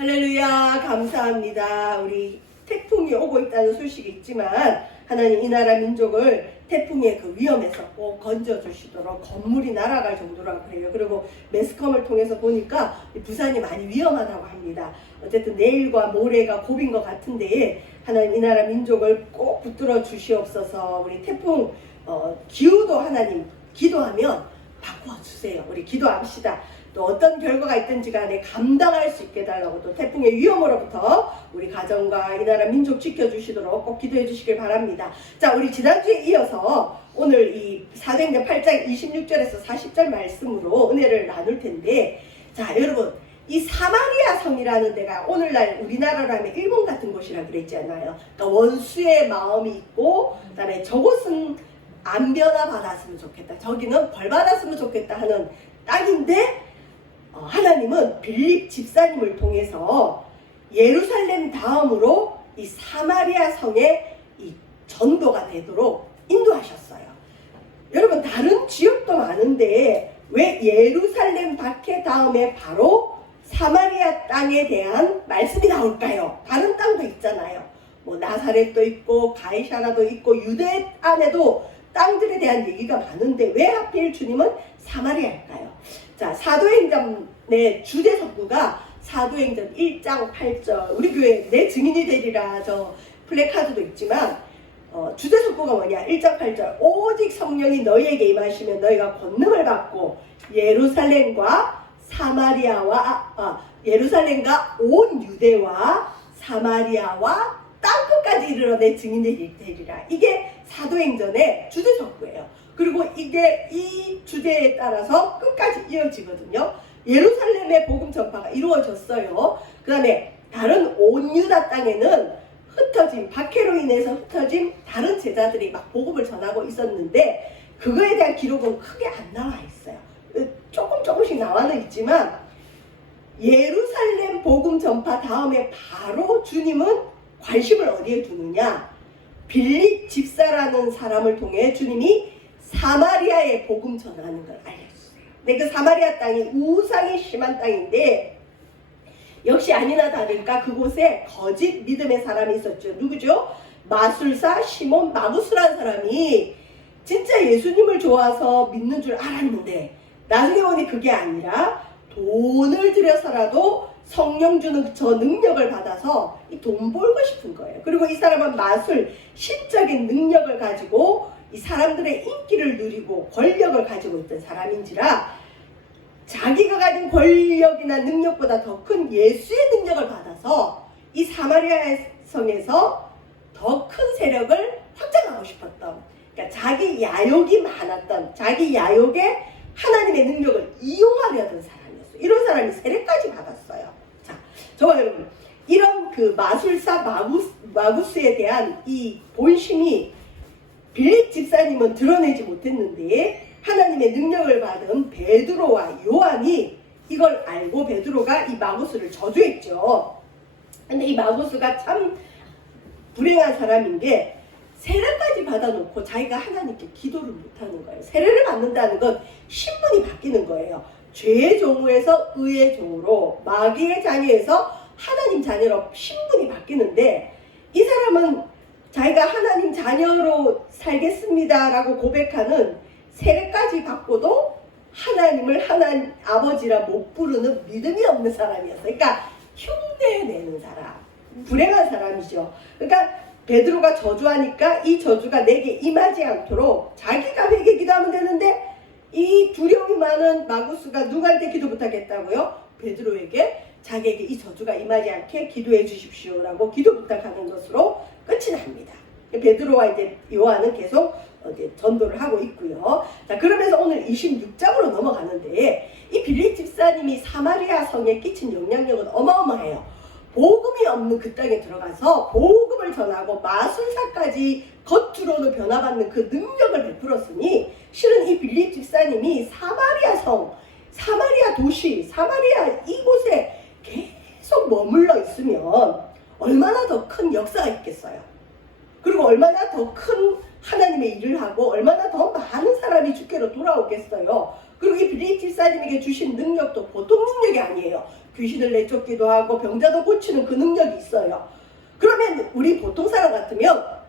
할렐루야, 감사합니다. 우리 태풍이 오고 있다는 소식이 있지만 하나님 이 나라 민족을 태풍의 그 위험에서 꼭 건져주시도록 건물이 날아갈 정도라고 그래요. 그리고 매스컴을 통해서 보니까 부산이 많이 위험하다고 합니다. 어쨌든 내일과 모레가 고비인 것 같은데 하나님 이 나라 민족을 꼭 붙들어 주시옵소서. 우리 태풍 기후도 하나님 기도하면 바꿔주세요. 우리 기도합시다. 또 어떤 결과가 있든지 간에 감당할 수 있게 해달라고, 또 태풍의 위험으로부터 우리 가정과 이 나라 민족 지켜주시도록 꼭 기도해 주시길 바랍니다. 자, 우리 지난주에 이어서 오늘 이 사도행전 8장 26절에서 40절 말씀으로 은혜를 나눌 텐데, 자 여러분, 이 사마리아 성이라는 데가 오늘날 우리나라로 하면 일본 같은 곳이라 그랬잖아요. 그러니까 원수의 마음이 있고, 그 다음에 저곳은 안 변화받았으면 좋겠다, 저기는 벌받았으면 좋겠다 하는 땅인데, 하나님은 빌립 집사님을 통해서 예루살렘 다음으로 이 사마리아 성에 이 전도가 되도록 인도하셨어요. 여러분, 다른 지역도 많은데 왜 예루살렘 밖에 다음에 바로 사마리아 땅에 대한 말씀이 나올까요? 다른 땅도 있잖아요. 뭐 나사렛도 있고 가이사라도 있고 유대 안에도 땅들에 대한 얘기가 많은데 왜 하필 주님은 사마리아일까요? 자, 사도행전의 주제 석구가 사도행전 1장 8절, 우리 교회 내 증인이 되리라 저 플래카드도 있지만 주제 석구가 뭐냐? 1장 8절, 오직 성령이 너희에게 임하시면 너희가 권능을 받고 예루살렘과 예루살렘과 온 유대와 사마리아와 땅끝까지 이르러 내 증인이 되리라. 이게 사도행전의 주제 석구예요. 그리고 이게 이 주제에 따라서 끝까지 이어지거든요. 예루살렘의 복음 전파가 이루어졌어요. 그 다음에 다른 온 유다 땅에는 박해로 인해서 흩어진 다른 제자들이 막 복음을 전하고 있었는데 그거에 대한 기록은 크게 안 나와 있어요. 조금씩 나와는 있지만 예루살렘 복음 전파 다음에 바로 주님은 관심을 어디에 두느냐? 빌립 집사라는 사람을 통해 주님이 사마리아의 복음 전하는 걸 알려주세요. 근데 그 사마리아 땅이 우상이 심한 땅인데 역시 아니나 다를까 그곳에 거짓 믿음의 사람이 있었죠. 누구죠? 마술사 시몬 마구스라는 사람이 진짜 예수님을 좋아서 믿는 줄 알았는데 나중에 보니 그게 아니라 돈을 들여서라도 성령 주는 저 능력을 받아서 이 돈 벌고 싶은 거예요. 그리고 이 사람은 마술, 신적인 능력을 가지고 이 사람들의 인기를 누리고 권력을 가지고 있던 사람인지라 자기가 가진 권력이나 능력보다 더 큰 예수의 능력을 받아서 이 사마리아 성에서 더 큰 세력을 확장하고 싶었던, 그러니까 자기 야욕이 많았던, 자기 야욕에 하나님의 능력을 이용하려던 사람이었어요. 이런 사람이 세례까지 받았어요. 자, 저와 여러분, 이런 그 마술사 마구스에 대한 이 본심이 빌립 집사님은 드러내지 못했는데 하나님의 능력을 받은 베드로와 요한이 이걸 알고 베드로가 이 마구스를 저주했죠. 근데 이 마구스가 참 불행한 사람인 게 세례까지 받아놓고 자기가 하나님께 기도를 못하는 거예요. 세례를 받는다는 건 신분이 바뀌는 거예요. 죄의 종으에서 의의 종으로, 마귀의 자녀에서 하나님 자녀로 신분이 바뀌는데 이 사람은 자기가 하나님 자녀로 살겠습니다 라고 고백하는 세례까지 받고도 하나님을 하나님 아버지라 못 부르는 믿음이 없는 사람이었어요. 그러니까 흉내내는 사람, 불행한 사람이죠. 그러니까 베드로가 저주하니까 이 저주가 내게 임하지 않도록 자기가 회개 기도하면 되는데 이 두려움이 많은 마구스가 누구한테 기도 부탁했다고요? 베드로에게 자기에게 이 저주가 임하지 않게 기도해 주십시오 라고 기도 부탁하는 것으로 끝이 납니다. 베드로와 이제 요한은 계속 이제 전도를 하고 있고요. 자, 그러면서 오늘 26장으로 넘어가는데 이 빌립 집사님이 사마리아 성에 끼친 영향력은 어마어마해요. 복음이 없는 그 땅에 들어가서 복음을 전하고 마술사까지 겉으로는 변화받는 그 능력을 베풀었으니 실은 이 빌립 집사님이 사마리아 성, 사마리아 도시, 사마리아 이곳에 계속 머물러 있으면 얼마나 더 큰 역사가 있겠어요. 그리고 얼마나 더 큰 하나님의 일을 하고 얼마나 더 많은 사람이 주께로 돌아오겠어요. 그리고 이 빌립 집사님에게 주신 능력도 보통 능력이 아니에요. 귀신을 내쫓기도 하고 병자도 고치는 그 능력이 있어요. 그러면 우리 보통 사람 같으면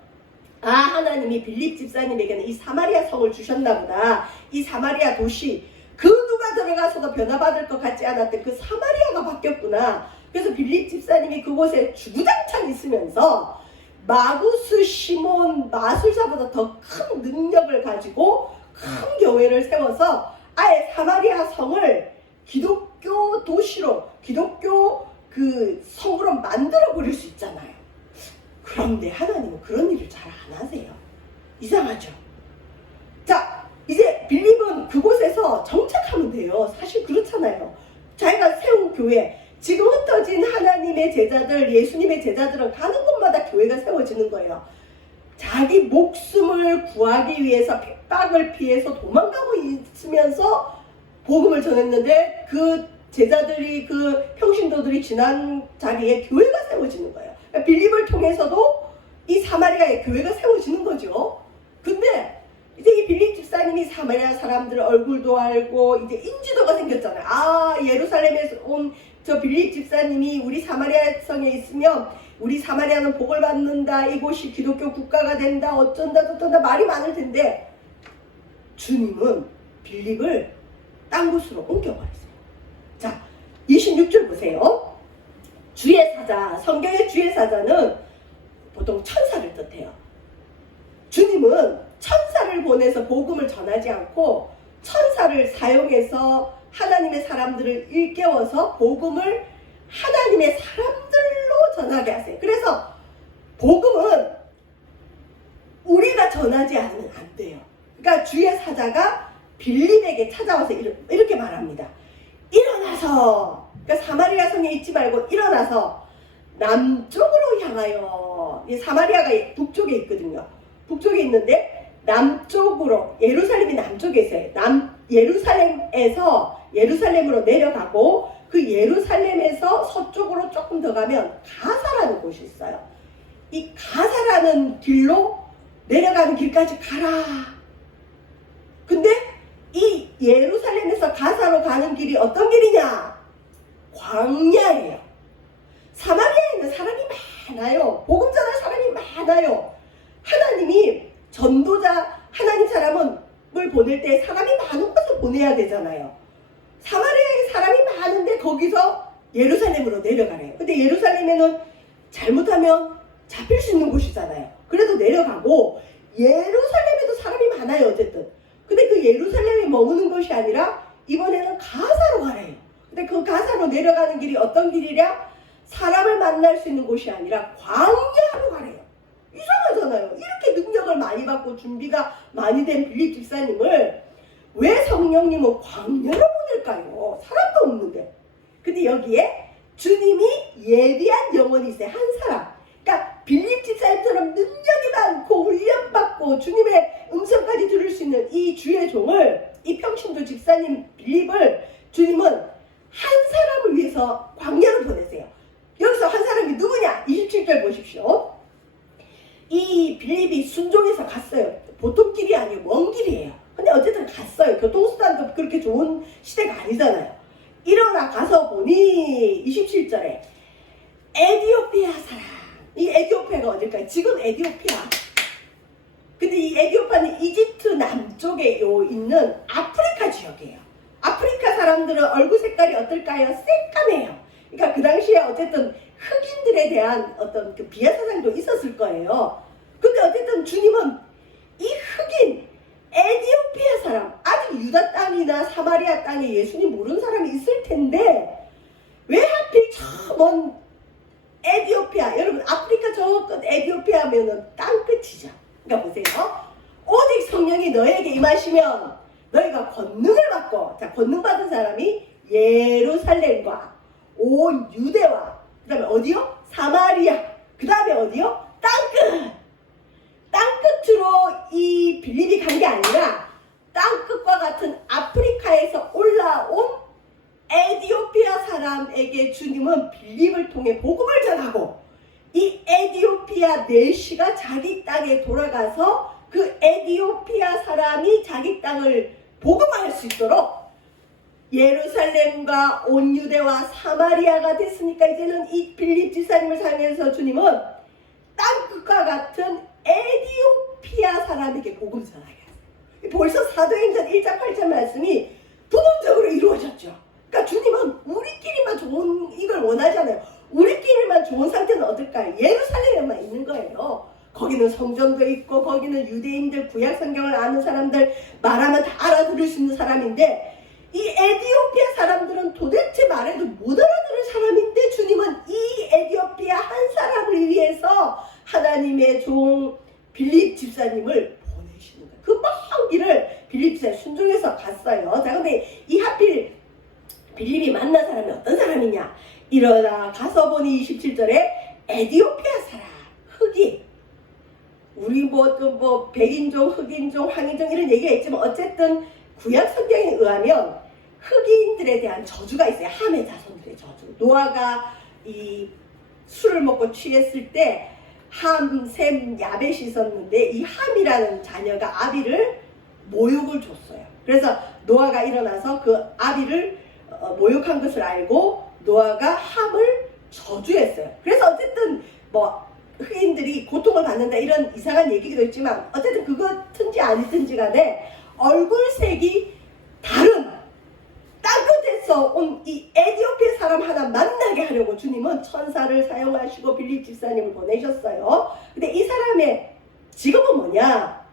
하나님이 빌립 집사님에게는 이 사마리아 성을 주셨나 보다. 이 사마리아 도시 그 누가 들어가서도 변화받을 것 같지 않았던 그 사마리아가 바뀌었구나. 그래서 빌립 집사님이 그곳에 주구장창 있으면서 마구스 시몬 마술사보다 더 큰 능력을 가지고 큰 교회를 세워서 아예 사마리아 성을 기독교 도시로, 기독교 그 성으로 만들어 버릴 수 있잖아요. 그런데 하나님은 그런 일을 잘 안 하세요. 이상하죠? 자, 이제 빌립은 그곳에서 정착하면 돼요. 사실 그렇잖아요. 자기가 세운 교회, 지금 흩어진 하나님의 제자들, 예수님의 제자들은 가는 곳마다 교회가 세워지는 거예요. 자기 목숨을 구하기 위해서 핍박을 피해서 도망가고 있으면서 복음을 전했는데 그 제자들이, 그 평신도들이 지난 자리에 교회가 세워지는 거예요. 그러니까 빌립을 통해서도 이 사마리아의 교회가 세워지는 거죠. 근데 이제 이 빌립 집사님이 사마리아 사람들 얼굴도 알고 이제 인지도가 생겼잖아요. 예루살렘에서 온 저 빌립 집사님이 우리 사마리아 성에 있으면 우리 사마리아는 복을 받는다, 이곳이 기독교 국가가 된다, 어쩐다 저쩐다 말이 많을 텐데 주님은 빌립을 딴 곳으로 옮겨버렸어요. 자, 26절 보세요. 주의 사자, 성경의 주의 사자는 보통 천사를 뜻해요. 주님은 천사를 보내서 복음을 전하지 않고 천사를 사용해서 하나님의 사람들을 일깨워서 복음을 하나님의 사람들로 전하게 하세요. 그래서 복음은 우리가 전하지 않으면 안 돼요. 그러니까 주의 사자가 빌립에게 찾아와서 이렇게 말합니다. 일어나서, 그러니까 사마리아 성에 있지 말고 일어나서 남쪽으로 향하여. 사마리아가 북쪽에 있거든요. 북쪽에 있는데 남쪽으로, 예루살렘이 남쪽에 있어요. 예루살렘으로 내려가고 그 예루살렘에서 서쪽으로 조금 더 가면 가사라는 곳이 있어요. 이 가사라는 길로 내려가는 길까지 가라. 근데 이 예루살렘에서 가사로 가는 길이 어떤 길이냐? 광야예요. 사마리아에는 사람이 많아요. 복음 전할 사람이 많아요. 하나님이 전도자, 하나님 사람을 보낼 때 사람이 많은 곳을 보내야 되잖아요. 사마리아에 사람이 많은데 거기서 예루살렘으로 내려가래요. 근데 예루살렘에는 잘못하면 잡힐 수 있는 곳이잖아요. 그래도 내려가고 예루살렘에도 사람이 많아요. 어쨌든. 근데 그 예루살렘에 머무는 것이 아니라 이번에는 가사로 가래요. 근데 그 가사로 내려가는 길이 어떤 길이랴? 사람을 만날 수 있는 곳이 아니라 광야로 가래요. 이상하잖아요. 이렇게 능력을 많이 받고 준비가 많이 된 빌립 집사님을 왜 성령님은 광야로 보낼까요? 사람도 없는데. 근데 여기에 주님이 예비한 영혼이 있어요. 한 사람. 그러니까 빌립 집사님처럼 능력이 많고 훈련받고 주님의 음성까지 들을 수 있는 이 주의 종을, 이 평신도 집사님 빌립을 주님은 한 사람을 위해서 광야로 보내세요. 여기서 한 사람이 누구냐? 27절 보십시오. 이 빌립이 순종해서 갔어요. 보통 길이 아니에요. 먼 길이에요. 근데 어쨌든 갔어요. 교통수단도 그렇게 좋은 시대가 아니잖아요. 일어나 가서 보니 27절에 에디오피아 사람. 이 에디오피아가 어딜까요? 지금 에디오피아. 근데 이 에디오피아는 이집트 남쪽에 있는 아프리카 지역이에요. 아프리카 사람들은 얼굴 색깔이 어떨까요? 새까매요. 그러니까 그 당시에 어쨌든 흑인들에 대한 어떤 그 비하 사상도 있었을 거예요. 근데 어쨌든 주님은 이 흑인 에디오피아 사람, 아직 유다 땅이나 사마리아 땅에 예수님 모르는 사람이 있을 텐데 왜 하필 저 먼 에디오피아, 여러분 아프리카 저 끝 에디오피아 하면은 땅끝이죠. 그러니까 보세요. 오직 성령이 너에게 임하시면 너희가 권능을 받고, 자, 권능 받은 사람이 예루살렘과 온 유대와 그 다음에 어디요? 사마리아. 그 다음에 어디요? 땅끝. 땅끝으로 이 빌립이 간 게 아니라 땅끝과 같은 아프리카에서 올라온 에디오피아 사람에게 주님은 빌립을 통해 복음을 전하고, 이 에디오피아 내시가 자기 땅에 돌아가서 그 에디오피아 사람이 자기 땅을 복음할 수 있도록 예루살렘과 온 유대와 사마리아가 됐으니까 이제는 이 빌립 집사님을 사용해서 주님은 땅끝과 같은 에디오피아 사람에게 복음 전하게 하세요. 벌써 사도행전 1장 8절 말씀이 부분적으로 이루어졌죠. 그러니까 주님은 우리끼리만 좋은 이걸 원하잖아요. 우리끼리만 좋은 상태는 어떨까요? 예루살렘에만 있는 거예요. 거기는 성전도 있고 거기는 유대인들 구약 성경을 아는 사람들 말하면 다 알아들을 수 있는 사람인데 이 에디오피아 사람들은 도대체 말해도 못 알아들을 사람인데 주님은 이 에디오피아 한 사람을 위해서 하나님의 종 빌립 집사님을 보내시는 거예요. 그 먼 길을 빌립 집사님 순종해서 갔어요. 자, 근데 이 하필 빌립이 만난 사람이 어떤 사람이냐? 일어나 가서 보니 27절에 에디오피아 사람, 흑인. 우리 뭐 백인종, 흑인종, 황인종 이런 얘기가 있지만 어쨌든 구약 성경에 의하면 흑인들에 대한 저주가 있어요. 함의 자손들의 저주. 노아가 이 술을 먹고 취했을 때 함, 셈, 야벳이 있었는데 이 함이라는 자녀가 아비를 모욕을 줬어요. 그래서 노아가 일어나서 그 아비를 모욕한 것을 알고 노아가 함을 저주했어요. 그래서 어쨌든 뭐 흑인들이 고통을 받는다 이런 이상한 얘기기도 있지만 어쨌든 그거든지 아니든지 간에 얼굴색이 다른 땅끝에서 온 이 에디오피아 사람 하나 만나게 하려고 주님은 천사를 사용하시고 빌립 집사님을 보내셨어요. 근데 이 사람의 직업은 뭐냐?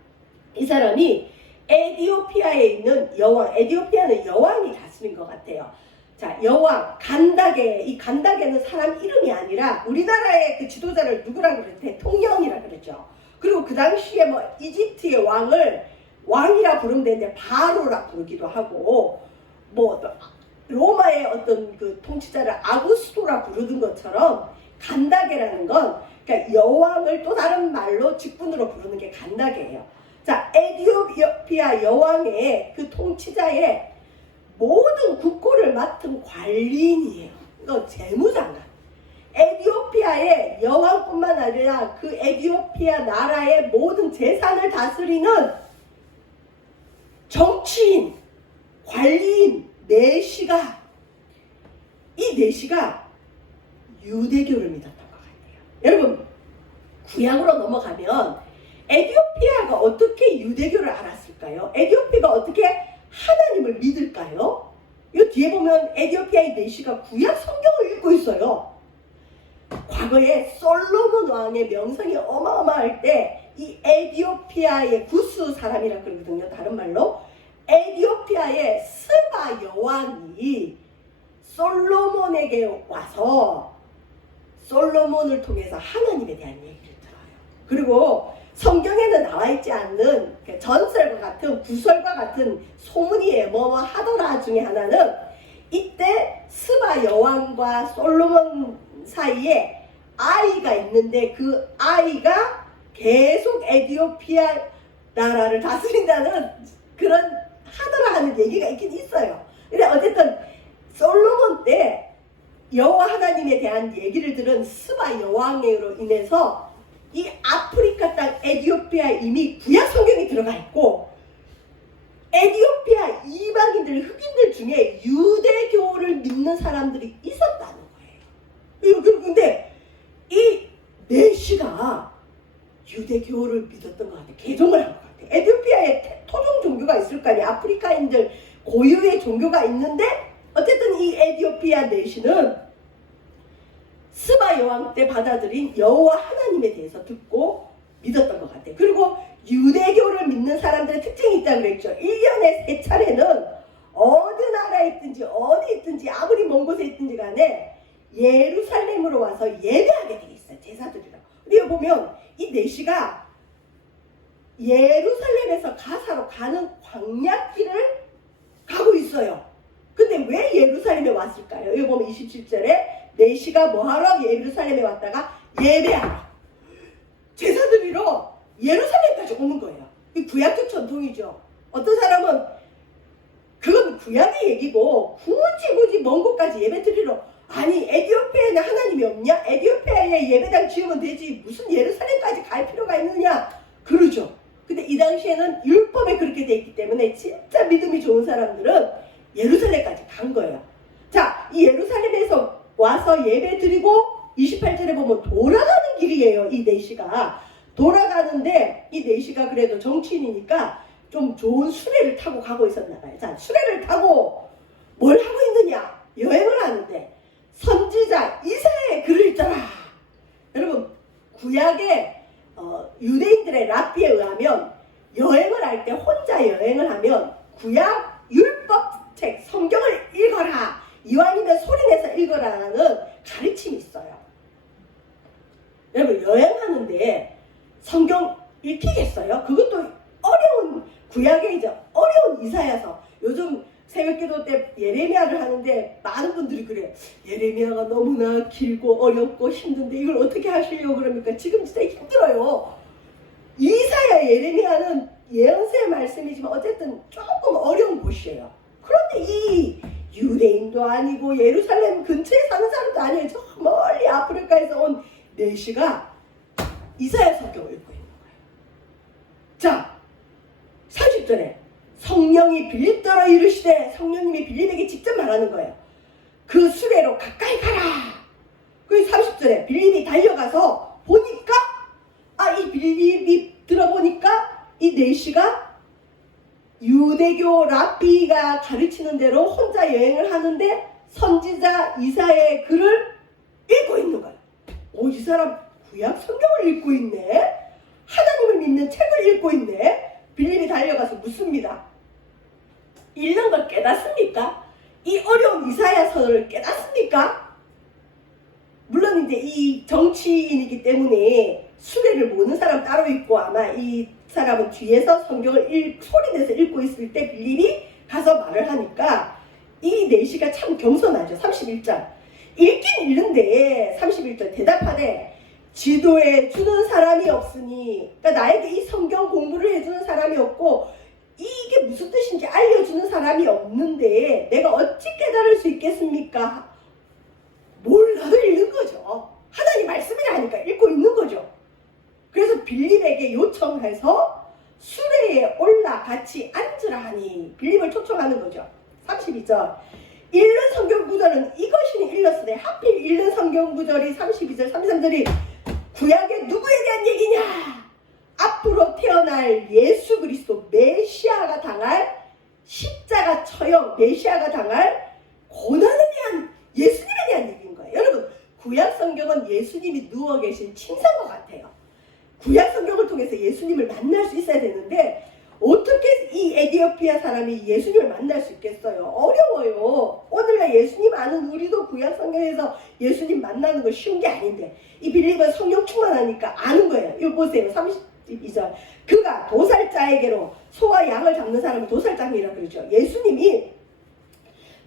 이 사람이 에디오피아에 있는 여왕, 에디오피아는 여왕이 다스린 것 같아요. 자, 여왕, 간다게, 이 간다게는 사람 이름이 아니라 우리나라의 그 지도자를 누구라 그랬죠? 대통령이라 그랬죠. 그리고 그 당시에 뭐 이집트의 왕을 왕이라 부르면 되는데 바로라 부르기도 하고 뭐 로마의 어떤 그 통치자를 아구스토라 부르는 것처럼 간다게라는 건 그러니까 여왕을 또 다른 말로 직분으로 부르는 게 간다게예요. 자, 에디오피아 여왕의 그 통치자의 모든 국고를 맡은 관리인이에요. 이거 재무장관. 에디오피아의 여왕뿐만 아니라 그 에디오피아 나라의 모든 재산을 다스리는 정치인, 관리인 내시가 이 내시가 유대교를 믿었던 것 같아요. 여러분 구약으로 넘어가면 에디오피아가 어떻게 유대교를 알았을까요? 에디오피아가 어떻게 하나님을 믿을까요? 이 뒤에 보면 에디오피아의 내시가 구약 성경을 읽고 있어요. 과거에 솔로몬 왕의 명성이 어마어마할 때 이 에디오피아의 구스 사람이라 그러거든요. 다른 말로 에디오피아의 스바 여왕이 솔로몬에게 와서 솔로몬을 통해서 하나님에 대한 얘기를 들어요. 그리고 성경에는 나와 있지 않는 전설과 같은 구설과 같은 소문이에요. 뭐뭐 하더라 중에 하나는 이때 스바 여왕과 솔로몬 사이에 아이가 있는데 그 아이가 계속 에디오피아 나라를 다스린다는 그런 하더라 하는 얘기가 있긴 있어요. 근데 어쨌든 솔로몬 때 여호와 하나님에 대한 얘기를 들은 스바 여왕으로 인해서 이 아프리카 땅 에디오피아에 이미 구약 성경이 들어가 있고 에디오피아 이방인들 흑인들 중에 유대교를 믿는 사람들이 있었다는 거예요. 근데 이 내시가 유대교를 믿었던 것 같아요. 개종을 한 것 같아요. 에디오피아에 토종 종교가 있을 거 아니에요. 아프리카인들 고유의 종교가 있는데 어쨌든 이 에디오피아 내시는 스바 여왕 때 받아들인 여호와 하나님에 대해서 듣고 믿었던 것 같아요. 그리고 유대교를 믿는 사람들의 특징이 있다고 그랬죠. 1년에 3차례는 어느 나라에 있든지 어디 있든지 아무리 먼 곳에 있든지 간에 예루살렘으로 와서 예배하게 돼 있어요. 제사드리러. 근데 여기 보면 이 내시가 예루살렘에서 가사로 가는 광야길을 가고 있어요. 근데 왜 예루살렘에 왔을까요? 여기 보면 27절에 내시가 뭐하러 예루살렘에 왔다가 예배하러 제사드리러 예루살렘까지 오는 거예요. 이 구약적 전통이죠. 어떤 사람은 그건 구약의 얘기고 굳이 먼 곳까지 예배 드리러 아니 에디오피아에는 하나님이 없냐? 에디오피아에 예배당 지으면 되지 무슨 예루살렘까지 갈 필요가 있느냐? 그러죠. 근데 이 당시에는 율법에 그렇게 돼 있기 때문에 진짜 믿음이 좋은 사람들은 예루살렘까지 간 거예요. 자, 이 예루살렘에서 와서 예배 드리고 28절에 보면 돌아가는 길이에요. 이 4시가 돌아가는데 이 4시가 그래도 정치인이니까 좀 좋은 수레를 타고 가고 있었나 봐요. 자, 수레를 타고 뭘 하고 있느냐? 여행을 하는데 선지자 이사야의 글을 읽더라. 여러분, 구약의 유대인들의 랍비에 의하면 여행을 할 때 혼자 여행을 하면 구약 율법책 성경을 읽어라, 이왕이면 소리내서 읽어라라는 가르침이 있어요. 여러분, 여행하는데 성경 읽히겠어요? 그것도 어려운, 구약에 이제 어려운 이사야서. 요즘 새벽기도 때 예레미야를 하는데 많은 분들이 그래요. 예레미야가 너무나 길고 어렵고 힘든데 이걸 어떻게 하시려고 그럽니까? 지금 진짜 힘들어요. 이사야, 예레미야는 예언서의 말씀이지만 어쨌든 조금 어려운 곳이에요. 그런데 이 유대인도 아니고 예루살렘 근처에 사는 사람도 아니에요. 저 멀리 아프리카에서 온 4시가 이사야 성경을 읽고 있는 거예요. 자, 30절에 성령이 빌립더러 이르시되, 성령님이 빌립에게 직접 말하는 거예요. 그 수레로 가까이 가라. 그리고 30절에 빌립이 달려가서 보니까, 이 빌립이 들어보니까 이 4시가 유대교 랍비가 가르치는 대로 혼자 여행을 하는데 선지자 이사야의 글을 읽고 있는 거예요. 이 사람 구약 성경을 읽고 있네. 하나님을 믿는 책을 읽고 있네. 빌립이 달려가서 묻습니다. 읽는 걸 깨닫습니까? 이 어려운 이사야서를 깨닫습니까? 물론 이제 이 정치인이기 때문에 수레를 모는 사람 따로 있고, 아마 이 사람은 뒤에서 성경을 소리내서 읽고 있을 때 빌립이 가서 말을 하니까 이 4시가 참 겸손하죠. 31절 읽긴 읽는데 31절 대답하되 지도해 주는 사람이 없으니, 그러니까 나에게 이 성경 공부를 해주는 사람이 없고 이게 무슨 뜻인지 알려주는 사람이 없는데 내가 어찌 깨달을 수 있겠습니까? 몰라도 읽는 거죠. 하나님 말씀이라니까 읽고 있는 거죠. 그래서 빌립에게 요청해서 수레에 올라 같이 앉으라 하니 빌립을 초청하는 거죠. 32절 읽는 성경 구절은 이것이니 일렀으되, 하필 읽는 성경 구절이 32절 33절이 구약의 누구에 대한 얘기냐? 앞으로 태어날 예수 그리스도 메시아가 당할 십자가 처형, 메시아가 당할 고난에 대한, 예수님에 대한 얘기인 거예요. 여러분, 구약 성경은 예수님이 누워 계신 침상과 같아요. 구약 성경을 통해서 예수님을 만날 수 있어야 되는데 어떻게 이 에디오피아 사람이 예수님을 만날 수 있겠어요? 어려워요. 오늘날 예수님 아는 우리도 구약 성경에서 예수님 만나는 거 쉬운 게 아닌데 이 빌립은 성령 충만하니까 아는 거예요. 이거 보세요. 32절 그가 도살자에게로, 소와 양을 잡는 사람은 도살장이라고 그러죠. 예수님이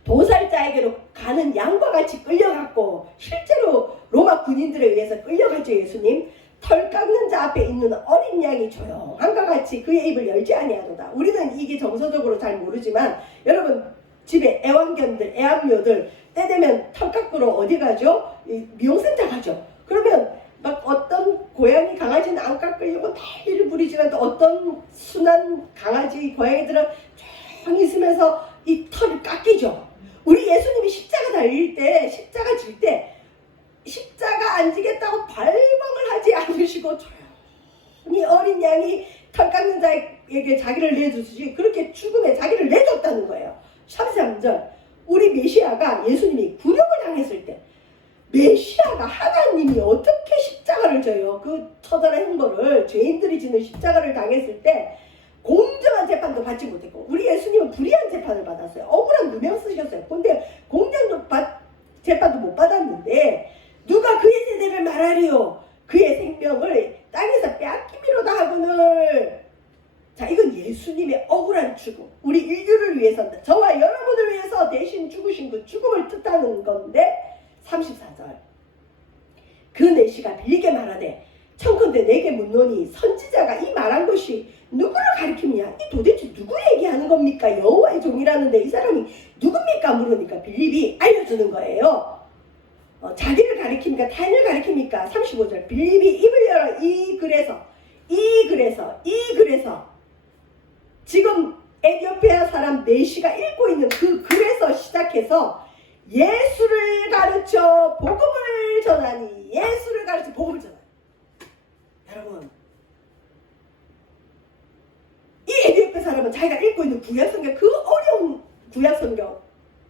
도살자에게로 가는 양과 같이 끌려갔고, 실제로 로마 군인들에 의해서 끌려갔죠. 예수님 털 깎는 자 앞에 있는 어린 양이 조용한과 같이 그의 입을 열지 아니하도다. 우리는 이게 정서적으로 잘 모르지만 여러분 집에 애완견들, 애완묘들 때 되면 털 깎으러 어디 가죠? 미용센터 가죠. 그러면 막 어떤 고양이 강아지는 안 깎으려고 난리를 부리지만 또 어떤 순한 강아지 고양이들은 조용히 있으면서 이 털을 깎이죠. 우리 예수님이 십자가 달릴 때, 십자가 질 때 십자가 안 지겠다고 발광을 하지 않으시고 조용히 어린 양이 털 깎는 자에게 자기를 내주듯이 그렇게 죽음에 자기를 내줬다는 거예요. 33절 우리 메시아가, 예수님이 굴욕을 당했을 때 메시아가, 하나님이 어떻게 십자가를 져요? 그 처절한 행보를, 죄인들이 지는 십자가를 당했을 때 공정한 재판도 받지 못했고, 우리 예수님은 불의한 재판을 받았어요. 억울한 누명 쓰셨어요. 근데 공정한 재판도 못 받았는데 누가 그의 세대를 말하리요? 그의 생명을 땅에서 빼앗기미로다 하거늘. 자, 이건 예수님의 억울한 죽음, 우리 인류를 위해서, 저와 여러분을 위해서 대신 죽으신 그 죽음을 뜻하는 건데 34절 그 4시가 빌리게 말하되 청컨대 내게 묻노니 선지자가 이 말한 것이 누구를 가리키느냐? 이 도대체 누구 얘기하는 겁니까? 여호와의 종이라는데 이 사람이 누굽니까? 물으니까 빌립이 알려주는 거예요. 자기를 가리킵니까? 타인을 가리킵니까? 35절 빌립이 입을 열어 이 글에서 지금 에디오피아 사람 내시가 읽고 있는 그 글에서 시작해서 예수를 가르쳐 복음을 전하니, 예수를 가르쳐 복음을 전하니. 여러분, 이 에디오피아 사람은 자기가 읽고 있는 구약성경, 그 어려운 구약성경,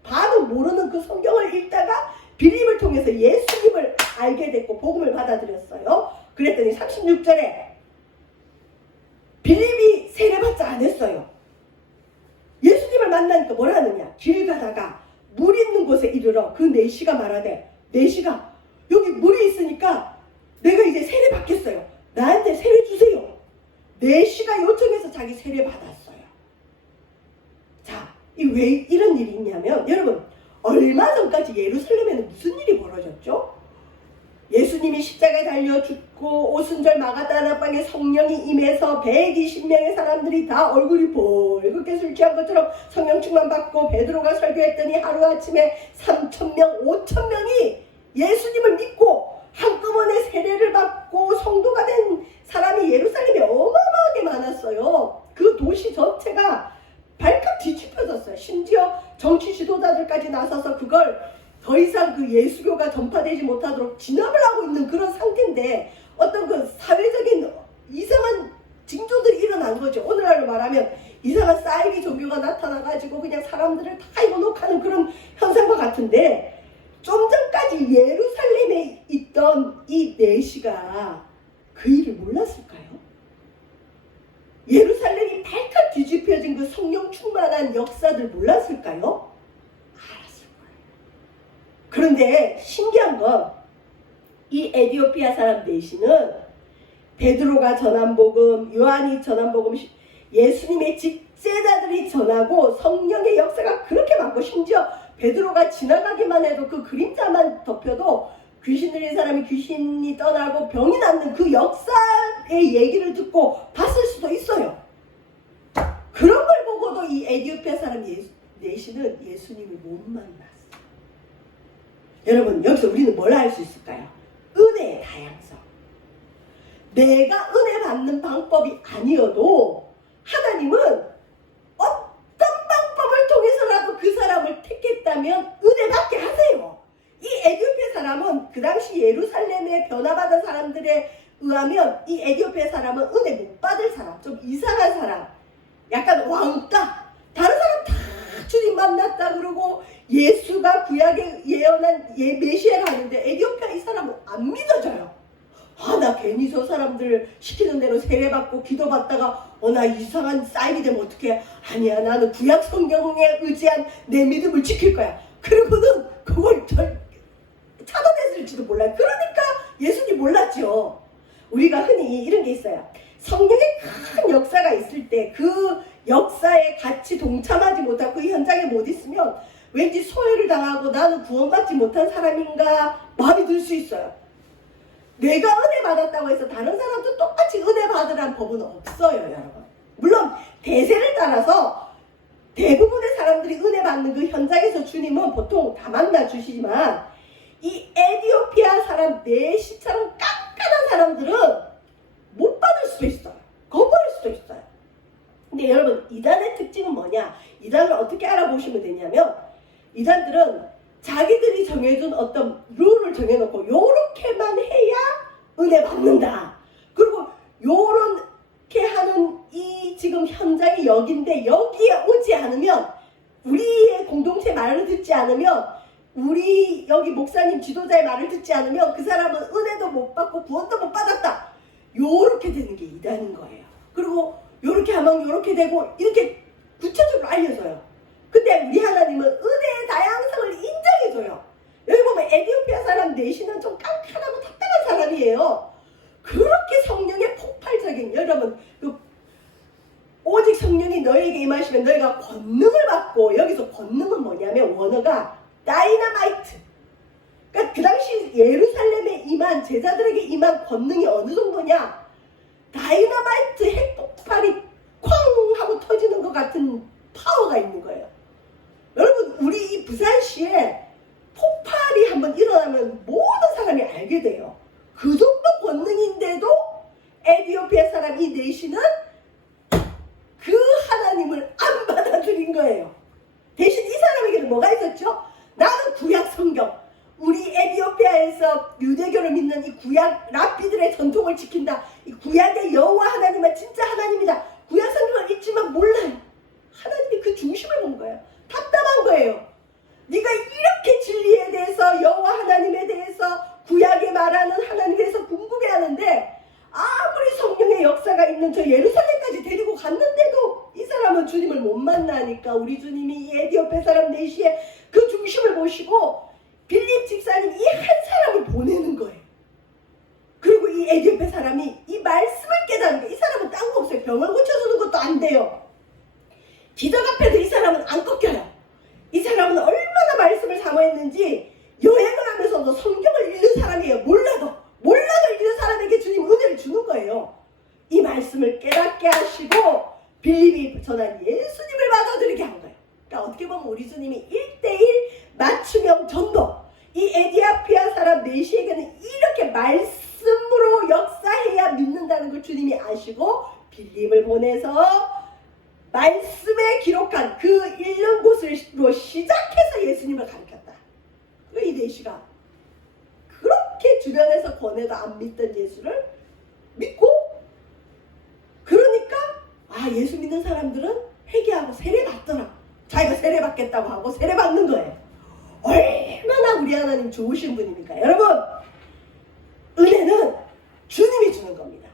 바로 모르는 그 성경을 읽다가 빌립을 통해서 예수님을 알게 됐고 복음을 받아들였어요. 그랬더니 36절에 빌립이 세례받지 않았어요. 예수님을 만나니까 뭐라 하느냐, 길 가다가 물 있는 곳에 이르러 그 내시가 말하되, 내시가 여기 물이 있으니까 내가 이제 세례 받겠어요. 나한테 세례 주세요. 내시가 요청해서 자기 세례 받았어요. 자, 왜 이런 일이 있냐면, 여러분, 얼마 전까지 예루살렘에는 무슨 일이 벌어졌죠? 예수님이 십자가에 달려 죽고 오순절 마가다나방에 성령이 임해서 120명의 사람들이 다 얼굴이 붉게 술 취한 것처럼 성령 충만 받고, 베드로가 설교했더니 하루아침에 3,000명, 5,000명이 예수님을 믿고 한꺼번에 세례를 받고 성도가 된 사람이 예루살렘에 어마어마하게 많았어요. 그 도시 전체가 발칵 뒤집혀졌어요. 심지어 정치 지도자들까지 나서서 그걸 더 이상 그 예수교가 전파되지 못하도록 진압을 하고 있는 그런 상태인데, 어떤 그 사회적인 이상한 징조들이 일어난 거죠. 오늘날로 말하면 이상한 사이비 종교가 나타나가지고 그냥 사람들을 다 이모노하는 그런 현상과 같은데, 좀 전까지 예루살렘에 있던 이 내시가 그 일을 몰랐을까요? 예루살렘이 발칵 뒤집혀진 그 성령 충만한 역사들 몰랐을까요? 알았을 거예요. 그런데 신기한 건, 이 에디오피아 사람 내시는 베드로가 전한 복음, 요한이 전한 복음, 예수님의 직제자들이 전하고 성령의 역사가 그렇게 많고, 심지어 베드로가 지나가기만 해도 그 그림자만 덮여도 귀신 들린 사람이 귀신이 떠나고 병이 낫는 그 역사의 얘기를 듣고 봤을 수도 있어요. 그런 걸 보고도 이 에디오피아 사람 내시는 예수님을 못 만났어요. 여러분, 여기서 우리는 뭘 알 수 있을까요? 은혜의 다양성. 내가 은혜 받는 방법이 아니어도 하나님은 어떤 방법을 통해서라도 그 사람을 택했다면 은혜 받게 하세요. 이 에디오피아 사람은 그 당시 예루살렘에 변화받은 사람들에 의하면 이 에디오피아 사람은 은혜 못 받을 사람, 좀 이상한 사람, 약간 왕따, 다른 사람 다 주님 만났다 그러고 예수가 구약에 예언한 메시아를 하는데 에디오피아 이 사람은 안 믿어져요. 나 괜히 저 사람들 시키는 대로 세례받고 기도받다가 나 이상한 사이비 되면 어떡해. 아니야, 나는 구약 성경에 의지한 내 믿음을 지킬 거야. 그러고는 그걸 찾아냈을지도 몰라요. 그러니까 예수님 몰랐죠. 우리가 흔히 이런 게 있어요. 성령의 큰 역사가 있을 때 그 역사에 같이 동참하지 못하고 그 현장에 못 있으면 왠지 소외를 당하고 나는 구원받지 못한 사람인가 마음이 들 수 있어요. 내가 은혜 받았다고 해서 다른 사람도 똑같이 은혜 받으라는 법은 없어요, 여러분. 물론 대세를 따라서 대부분의 사람들이 은혜 받는 그 현장에서 주님은 보통 다 만나 주시지만, 이 에디오피아 사람 내시처럼 깐깐한 사람들은 못 받을 수도 있어요. 거부할 수도 있어요. 근데 여러분, 이단의 특징은 뭐냐? 이단을 어떻게 알아보시면 되냐면, 이단들은 자기들이 정해준 어떤 룰을 정해놓고 요렇게만 해야 은혜 받는다. 그리고 요렇게 하는 이 지금 현장이 여기인데 여기에 오지 않으면, 우리의 공동체 말을 듣지 않으면, 우리 여기 목사님 지도자의 말을 듣지 않으면 그 사람은 은혜도 못 받고 구원도 못 받았다. 요렇게 되는 게 이단인 거예요. 그리고 요렇게 하면 요렇게 되고 이렇게 구체적으로 알려줘요. 근데 우리 하나님은 은혜의 다양성을 인정해줘요. 여기 보면 에디오피아 사람 내시는 좀 깐깐하고 답답한 사람이에요. 그렇게 성령의 폭발적인, 여러분, 오직 성령이 너에게 임하시면 너희가 권능을 받고, 여기서 권능은 뭐냐면 원어가 다이너마이트. 그러니까 그 당시 예루살렘에 임한 제자들에게 임한 권능이 어느 정도냐? 다이너마이트 핵폭발이 쾅 하고 터지는 것 같은 파워가 있는 거예요. 여러분, 우리 이 부산시에 폭발이 한번 일어나면 모든 사람이 알게 돼요. 그 정도 권능인데도 에디오피아 사람 이 내시는 그 하나님을 안 나는 이 구약 랍비들의 전통을 지킨다. 이 구약의 여호와 하나님은 진짜 하나님이다. 구약 성경을 읽지만 몰라요. 하나님이 그 중심을 본 거예요. 답답한 거예요. 네가 이렇게 진리에 대해서 여호와 하나님에 대해서 구약에 말하는 하나님에 대해서 궁금해하는데 아무리 성령의 역사가 있는 저 예루살렘까지 데리고 갔는데도 이 사람은 주님을 못 만나니까 우리 주님이 이 에디오페 사람 넷시의 그 중심을 보시고 빌립 집사님 이 한 사람을 보내는 거예요. 그리고 이 에디오페 사람이 이 말씀을 깨닫는 거예요. 이 사람은 딴 거 없어요. 병을 고쳐주는 것도 안 돼요. 기적 앞에도 이 사람은 안 꺾여요. 이 사람은 얼마나 말씀을 사모했는지 여행을 하면서도 성경을 읽는 사람이에요. 몰라도 읽는 사람에게 주님 은혜를 주는 거예요. 이 말씀을 깨닫게 하시고 빌립이 전한 예수님을 받아들이게 한 거예요. 그러니까 어떻게 보면 우리 주님이 1:1 맞춤형 전도, 이 에디오피아 사람 넷시에게는 이렇게 말씀으로 역사해야 믿는다는 걸 주님이 아시고 빌립을 보내서 말씀에 기록한 그 읽는 곳으로 시작해서 예수님을 가르쳤다. 이 넷시가 그렇게 주변에서 권해도 안 믿던 예수를 믿고, 그러니까 예수 믿는 사람들은 회개하고 세례 받더라. 자기가 세례 받겠다고 하고 세례 받는 거예요. 얼마나 우리 하나님 좋으신 분입니까? 여러분, 은혜는 주님이 주는 겁니다.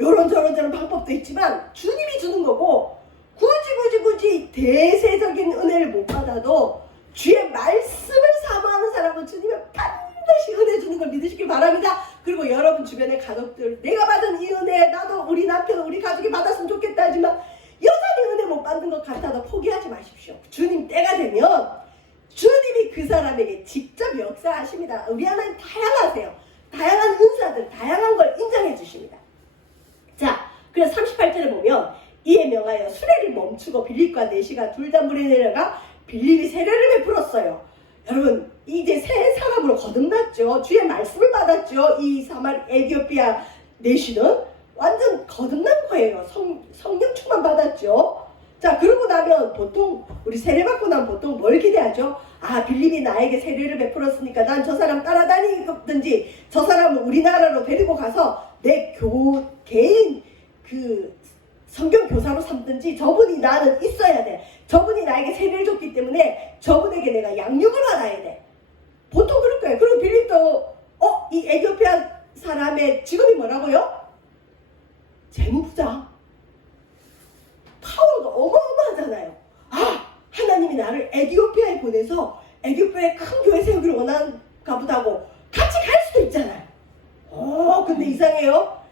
요런저런 방법도 있지만 주님이 주는 거고, 굳이 대세적인 은혜를 못 받아도 주의 말씀을 사모하는 사람은 주님은 반드시 은혜 주는 걸 믿으시길 바랍니다. 그리고 여러분 주변의 가족들, 내가 받은 이 은혜 나도 우리 남편 우리 가족이 받았으면 좋겠다 하지만 여전히 은혜 못 받는 것 같아도 포기하지 마십시오. 주님 때가 되면 주님이 그 사람에게 직접 역사하십니다. 우리 하나님 다양하세요. 다양한 은사들, 다양한 걸 인정해 주십니다. 자, 그래서 38절에 보면 이에 명하여 수레를 멈추고 빌립과 넷시가 둘 다 물에 내려가 빌립이 세례를 베풀었어요. 여러분, 이제 새 사람으로 거듭났죠. 주의 말씀을 받았죠. 이 에디오피아 넷시는 완전 거듭난 거예요. 성령 충만 받았죠. 자, 그러고 나면 보통 우리 세례 받고 나면 보통 뭘 기대하죠? 빌립이 나에게 세례를 베풀었으니까 난 저 사람 따라다니든지 저 사람을 우리나라로 데리고 가서 내 개인 성경 교사로 삼든지 저분이 나는 있어야 돼. 저분이 나에게 세례를 줬기 때문에 저분에게 내가 양육을 받아야 돼. 보통 그럴 거예요. 그리고 빌립도 이 에디오피아 사람의 직업이 뭐라고요? 재무부장. 파워가 어마어마하잖아요. 하나님이 나를 에디오피아에 보내서 에디오피아의 큰 교회 세우기를 원하는가 보다고 같이 갈 수도 있잖아요. 근데 이상해요.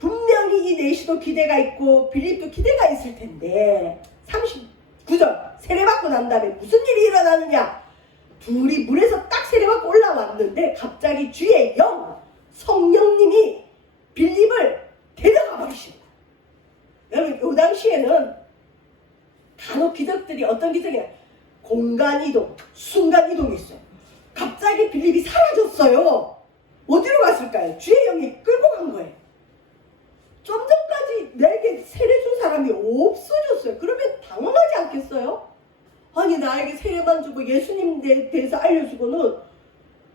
분명히 이 넷시도 기대가 있고 빌립도 기대가 있을 텐데 39절 세례받고 난 다음에 무슨 일이 일어나느냐. 둘이 물에서 딱 세례받고 올라왔는데 갑자기 주의 영 성령님이 빌립을 데려가 버리십니다. 여러분, 이 당시에는 간혹 기적들이 어떤 기적이냐, 공간이동, 순간이동이 있어요. 갑자기 빌립이 사라졌어요. 어디로 갔을까요? 주의 영이 끌고 간 거예요. 좀 전까지 내게 세례 준 사람이 없어졌어요. 그러면 당황하지 않겠어요? 아니, 나에게 세례만 주고 예수님에 대해서 알려주고는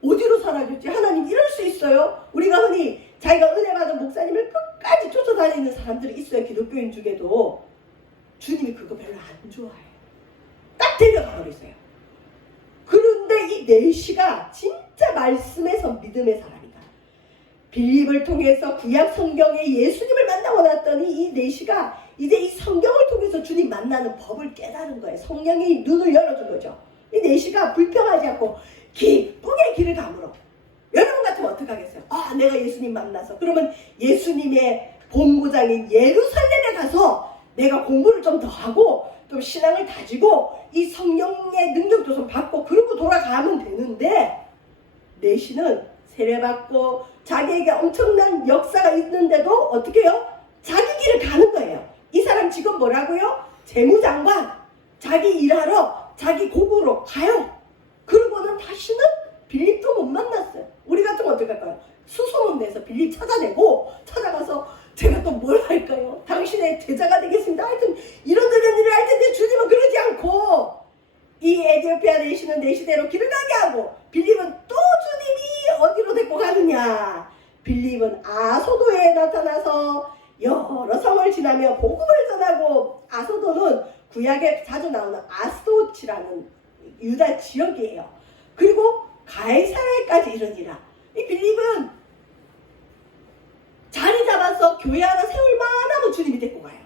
어디로 사라졌지? 하나님 이럴 수 있어요? 우리가 흔히 자기가 은혜 받은 목사님을 끝까지 쫓아다니는 사람들이 있어요. 기독교인 중에도. 주님이 그거 별로 안 좋아해요. 딱 데려가 버리세요. 그런데 이 넷시가 진짜 말씀에서 믿음의 사람이다. 빌립을 통해서 구약 성경에 예수님을 만나고 났더니 이 넷시가 이제 이 성경을 통해서 주님 만나는 법을 깨달은 거예요. 성령이 눈을 열어준 거죠. 이 넷시가 불평하지 않고 기쁘게 길을 가물어. 여러분 같으면 어떡하겠어요? 내가 예수님 만나서 그러면 예수님의 본고장인 예루살렘에 가서 내가 공부를 좀 더 하고 좀 신앙을 다지고 이 성령의 능력도 좀 받고 그러고 돌아가면 되는데, 넷시는 세례받고 자기에게 엄청난 역사가 있는데도 어떻게 해요? 자기 길을 가는 거예요. 이 사람 지금 뭐라고요? 재무장관. 자기 일하러 자기 고국으로 가요. 그러고는 다시는 빌립도 못 만났어요. 우리 같으면 어떻게 할까요? 수소문 내서 빌립 찾아가서 제가 또 뭘 할까요? 당신의 제자가 되겠습니다. 하여튼 이런저런 일을 할 텐데 주님은 그러지 않고 이 에디오피아 넷시는 넷시대로 길을 가게 하고 빌립은 또 주님이 어디로 데리고 가느냐. 빌립은 아소도에 나타나서 여러 성을 지나며 복음을 전하고, 아소도는 구약에 자주 나오는 아스도치라는 유다 지역이에요. 그리고 가이사라에까지 이르니라. 이 빌립은 자리 잡아서 교회 하나 세울 만하면 주님이 데리고 가요.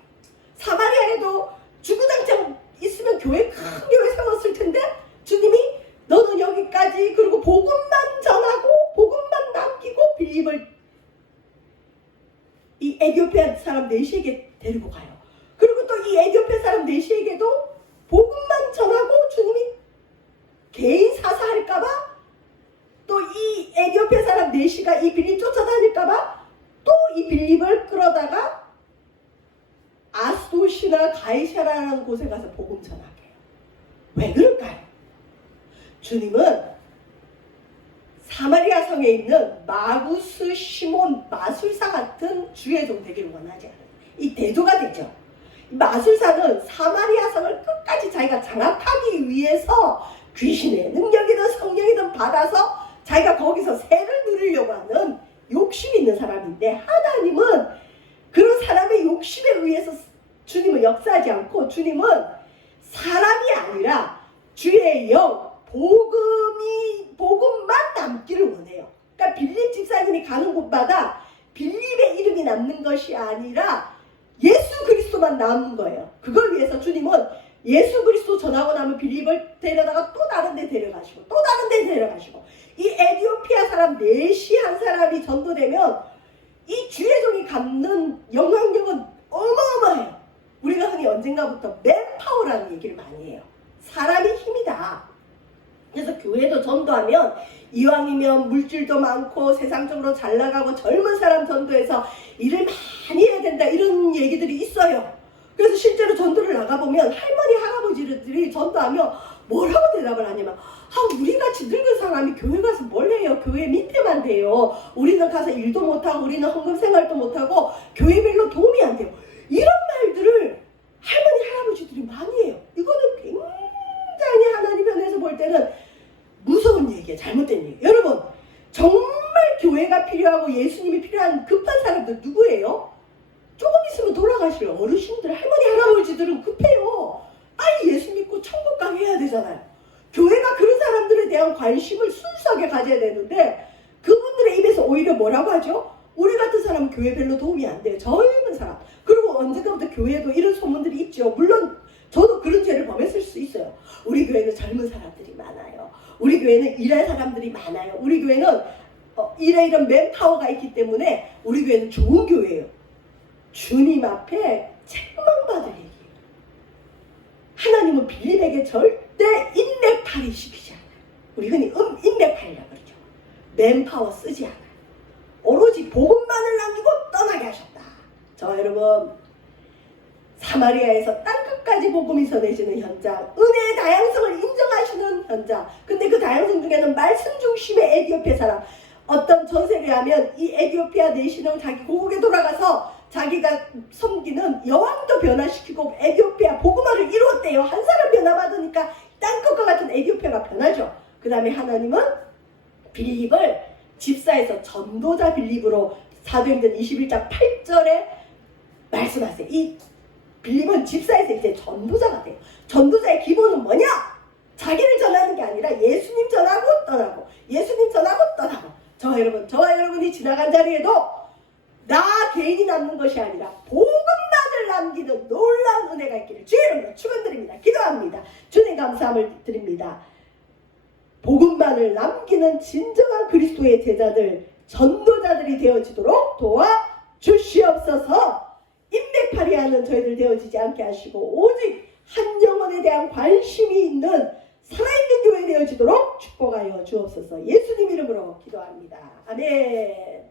사마리아에도 주구장창 있으면 교회 큰 교회 세웠을 텐데 주님이 너는 여기까지, 그리고 복음만 전하고 복음만 남기고 빌립을 이 에티오피아 사람 넷에게 데리고 가요. 그리고 또 이 에티오피아 사람 넷에게도 복음만 전하고 주님이 개인 사사할까봐, 또 이 에티오피아 사람 넷이가 이 빌립 쫓아다닐까봐 또 이 빌립을 끌어다가 아스도시나 가이사라라는 곳에 가서 복음 전하게 해요. 왜 그럴까요? 주님은 사마리아 성에 있는 마구스, 시몬, 마술사 같은 주의종 되기를 원하지 않아요. 이 대조가 되죠. 이 마술사는 사마리아 성을 끝까지 자기가 장악하기 위해서 귀신의 능력이든 성령이든 받아서 자기가 거기서 세를 누리려고 하는 욕심이 있는 사람인데, 하나님은 그런 사람의 욕심에 의해서 주님은 역사하지 않고, 주님은 사람이 아니라 주의 영, 복음만 남기를 원해요. 그러니까 빌립 집사님이 가는 곳마다 빌립의 이름이 남는 것이 아니라 예수 그리스도만 남는 거예요. 그걸 위해서 주님은 예수 그리스도 전하고 나면 빌립을 데려다가 또 다른 데 데려가시고, 또 다른 데 데려가시고, 이 에티오피아 사람 넷이 한 사람이 전도되면 이 주의 종이 갖는 영향력은 어마어마해요. 우리가 흔히 언젠가부터 맨파워라는 얘기를 많이 해요. 사람이 힘이다. 그래서 교회도 전도하면 이왕이면 물질도 많고 세상적으로 잘 나가고 젊은 사람 전도해서 일을 많이 해야 된다, 이런 얘기들이 있어요. 그래서 실제로 전도를 나가보면 할머니 할아버지들이 전도하면 뭐라고 대답을 하냐면, 우리같이 늙은 사람이 교회 가서 뭘 해요? 교회 민폐만 돼요. 우리는 가서 일도 못하고 우리는 헌금 생활도 못하고 교회 별로 도움이 안 돼요. 이런 말들을 할머니 할아버지들이 많이 해요. 이거는 굉장히 하나님 편에서 볼 때는 무서운 얘기예요. 잘못된 얘기. 여러분, 정말 교회가 필요하고 예수님이 필요한 급한 사람들 누구예요? 조금 있으면 돌아가실 어르신들, 할머니 할아버지들은 급해요. 빨리 예수 믿고 천국 가게 해야 되잖아요. 교회가 그런 사람들에 대한 관심을 순수하게 가져야 되는데, 그분들의 입에서 오히려 뭐라고 하죠? 우리 같은 사람은 교회 별로 도움이 안 돼요. 젊은 사람. 그리고 언젠가부터 교회에도 이런 소문들이 있죠. 물론 저도 그런 죄를 범했을 수 있어요. 우리 교회는 젊은 사람들이 많아요. 우리 교회는 일할 사람들이 많아요. 우리 교회는 이런 맨파워가 있기 때문에 우리 교회는 좋은 교회예요. 주님 앞에 책망받을 얘기예요. 하나님은 빌립에게 절대 인맥팔이 시키지 않아요. 우리 흔히 인맥팔이라고 그러죠. 맨파워 쓰지 않아요. 오로지 복음만을 남기고 떠나게 하셨다. 저 여러분, 사마리아에서 땅끝까지 복음이 전해지는 현장, 은혜의 다양성을 인정하시는 현장. 근데 그 다양성 중에는 말씀 중심의 에티오피아 사람, 어떤 전세를 하면 이 에티오피아 내시는 자기 고국에 돌아가서 자기가 섬기는 여왕도 변화시키고 에티오피아 복음화를 이루었대요. 한 사람 변화받으니까 땅끝과 같은 에티오피아가 변하죠. 그 다음에 하나님은 빌립을 집사에서 전도자 빌립으로 사도행전 21장 8절에 말씀하세요. 이 빌립은 집사에서 이제 전도자가 돼요. 전도자의 기본은 뭐냐? 자기를 전하는 게 아니라 예수님 전하고 떠나고, 예수님 전하고 떠나고. 저와 여러분이 지나간 자리에도 나 개인이 남는 것이 아니라 복음만을 남기는 놀라운 은혜가 있기를 주의 이름으로 축원드립니다. 기도합니다. 주님 감사함을 드립니다. 복음만을 남기는 진정한 그리스도의 제자들, 전도자들이 되어지도록 도와주시옵소서. 인맥팔이하는 저희들 되어지지 않게 하시고 오직 한 영혼에 대한 관심이 있는 살아있는 교회 되어지도록 축복하여 주옵소서. 예수님 이름으로 기도합니다. 아멘.